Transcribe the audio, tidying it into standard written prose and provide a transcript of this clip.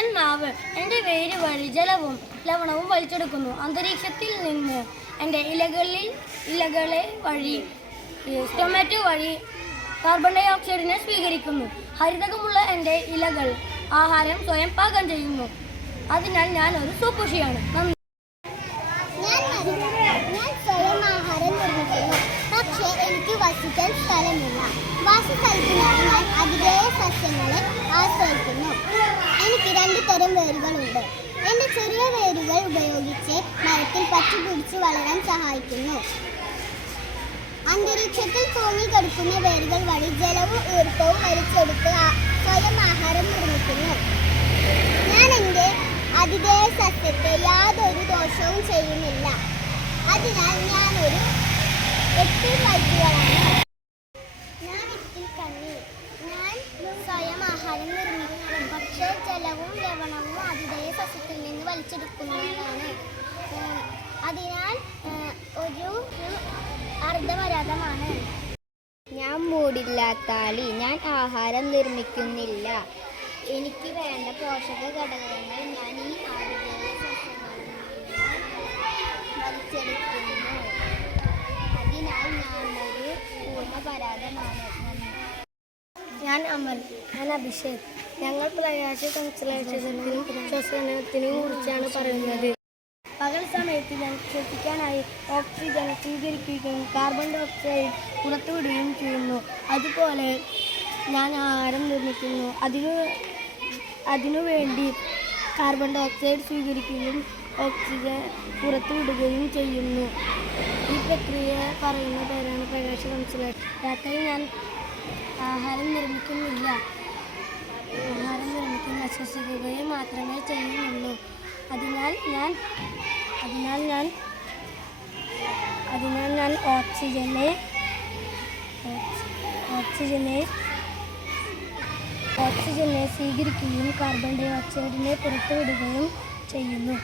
ഞാൻ മാവ് എൻ്റെ വേര് വഴി ജലവും ലവണവും വലിച്ചെടുക്കുന്നു. അന്തരീക്ഷത്തിൽ നിന്ന് എൻ്റെ ഇലകളെ വഴി സ്റ്റൊമാറ്റോ വഴി കാർബൺ ഡൈ ഓക്സൈഡിനെ സ്വീകരിക്കുന്നു. ഹരിതകമുള്ള എൻ്റെ ഇലകൾ ആഹാരം സ്വയം പാകം ചെയ്യുന്നു. അതിനാൽ ഞാൻ ഒരു സൂപ്പുഷിയാണ്. നന്ദി. ഞാൻ സ്വയം ആഹാരം നിർമ്മിക്കുന്നു, പക്ഷേ എനിക്ക് വസിക്കാൻ സ്ഥലമില്ല. വാസസ്ഥലത്തിനായി ഞാൻ അതിഥേയ സസ്യങ്ങളെ ആശ്രയിക്കുന്നു. എനിക്ക് 2 തരം വേരുകളുണ്ട്. എൻ്റെ ചെറിയ വേരുകൾ ഉപയോഗിച്ച് മരത്തിൽ പറ്റിപ്പിടിച്ച് വളരാൻ സഹായിക്കുന്നു. അന്തരീക്ഷത്തിൽ തൂങ്ങിക്കിടക്കുന്ന വേരുകൾ വഴി ജലവും ഈർപ്പവും വലിച്ചെടുത്ത് സ്വയം ആഹാരം നിർമ്മിക്കുന്നു. ഞാൻ എൻ്റെ അതിഥേയ സസ്യത്തെ യാതൊരു ദോഷവും ചെയ്യുന്നില്ല. അതിനാൽ ഞാനൊരു എട്ടിൽ വൈദ്യുകളാണ്. ഞാൻ എട്ടിൽ കണ്ണി. ഞാൻ സ്വയം ആഹാരം നിർമ്മിക്കും, പക്ഷേ ജലവും ലവണവും അതിഥേയ സസ്യത്തിൽ നിന്ന് വലിച്ചെടുക്കുന്നതാണ്. അതിനാൽ ഒരു അർദ്ധപരാതമാണ്. ഞാൻ മൂടില്ലാത്താളി. ഞാൻ ആഹാരം നിർമ്മിക്കുന്നില്ല. എനിക്ക് വേണ്ട പോഷക ഘടകങ്ങൾ ഞാൻ ഈ ആതിഥേയ സസ്യങ്ങളിൽ നിന്ന് വലിച്ചെടുക്കുന്നു. അതിനാൽ ഞാനൊരു പൂർണ്ണപരാതമാണ്. ഞാൻ അമൽ. ഞാൻ അഭിഷേക്. ഞങ്ങൾ പ്രകാശ സംശ്ലേഷണത്തിനും ശ്വസനത്തിനും കുറിച്ചാണ് പറയുന്നത്. പകൽ സമയത്ത് ഞാൻ ശ്വസിക്കാനായി ഓക്സിജൻ സ്വീകരിക്കുകയും കാർബൺ ഡൈ ഓക്സൈഡ് പുറത്തുവിടുകയും ചെയ്യുന്നു. അതുപോലെ ഞാൻ ആഹാരം നിർമ്മിക്കുന്നു. അതിനുവേണ്ടി കാർബൺ ഡൈ ഓക്സൈഡ് സ്വീകരിക്കുകയും ഓക്സിജൻ പുറത്തുവിടുകയും ചെയ്യുന്നു. ഈ പ്രക്രിയ പറയുന്ന പേരാണ് പ്രകാശ സംശ്ലേഷണം. രാത്രി ഞാൻ ആഹാരം നിർമ്മിക്കുന്നില്ല. ശ്വസിക്കുകയും മാത്രമേ ചെയ്യുന്നുള്ളൂ. അതിനാൽ ഞാൻ ഓക്സിജനെ സ്വീകരിക്കുകയും കാർബൺ ഡൈ ഓക്സൈഡിനെ പുറത്തുവിടുകയും ചെയ്യുന്നു.